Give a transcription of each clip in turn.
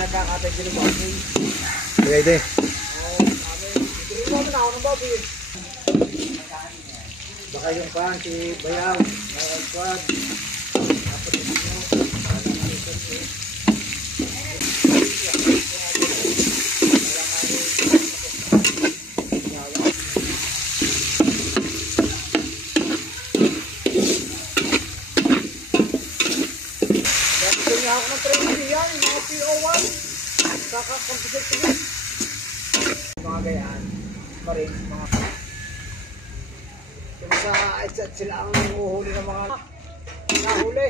nagkakatay din ng baboy. Pwede. Oo, kami. Ituloy mo na ako ng baboy. Baka yung pan, si Bayaw, Squad. Tapos ito mo. Ako ng training yan, yung mga PO1 kakakompisit ko yan mga gayaan pa rin mga yung sa at sila ang uhuli ng mga nahuli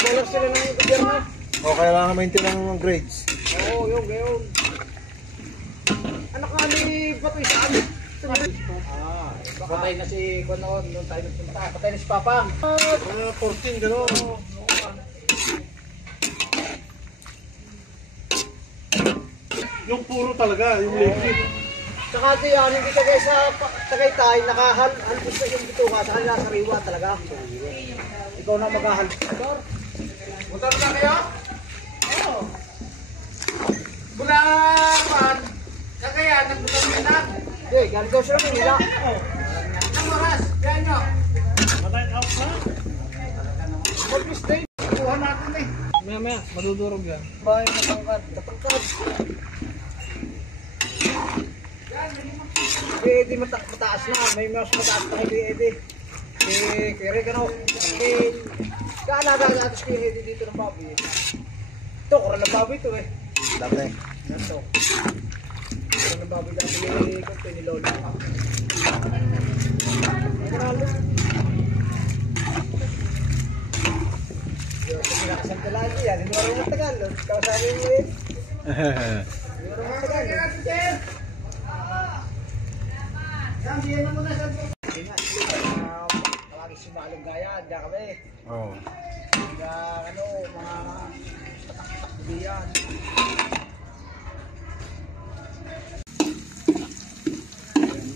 scholar sila ng gobyerno Kailangan maintain ng grades. yun gayon anak nga ni Patoy sa amin patay na si Kuno noon tayo nagpunta. Patay na si Papang. 14 gano'n. Yung puro talaga, yung liquid. Saka ito yan, hindi tagay sa Tagaytay, nakahalpos na yung bituka sa kanila sa riwa talaga. Ikaw na maghahalpos. Motor na kayo? Oo. Bulacan. Kaya nagbutan na. Hindi, galing daw sila Manila. Anong oras? Kaya nyo? Matay out na. Mag-stay. Kuha natin eh. Maya, madudurog yan. Bahay na pangkat. Tapangkat. Kaya Eddie mataas na. May mas mataas na kay Eddie. Kaya rin ka no. Kaalaga natin kay Eddie dito ng baboy. Ito, kurang ng baboy ito eh. Dami. Ito. Kurang ng baboy dati kung ni Lolo. Pinakasan ka lagi yan. Hindi marunong magtagal. Kawasabi mo eh. Hindi marunong magtagal. Yan, diyan na muna sa hindi nga. Tawagin si Mahalong Gaya. Diyan kami. Oo. Kaya mga tatak-tatak diyan.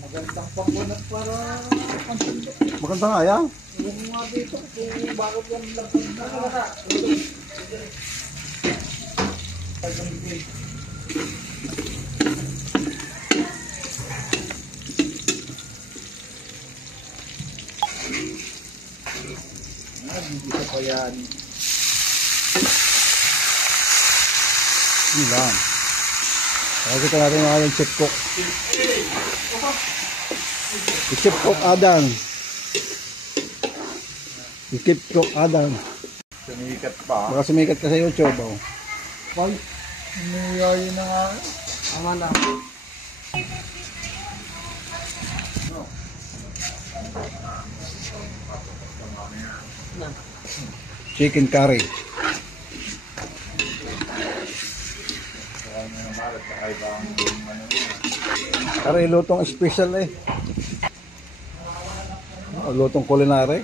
Magandang panggunat para pansundo. Maganda nga yan. Yung mga dito, kung bago yung laban na bata. Dito pa yan. Yun lang. Pakikita natin mga yung chip cook. Si chip cook Adan. Si chip cook Adan. Sumikat pa. Baka sumikat ka sa YouTube. Oh. Pag, nangyayari na nga. Ang anak. Chicken curry. Curry lutong special eh. Lutong culinary.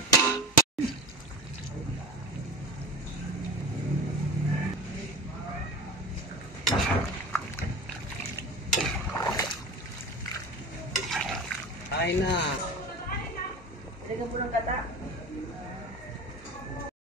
Ay na.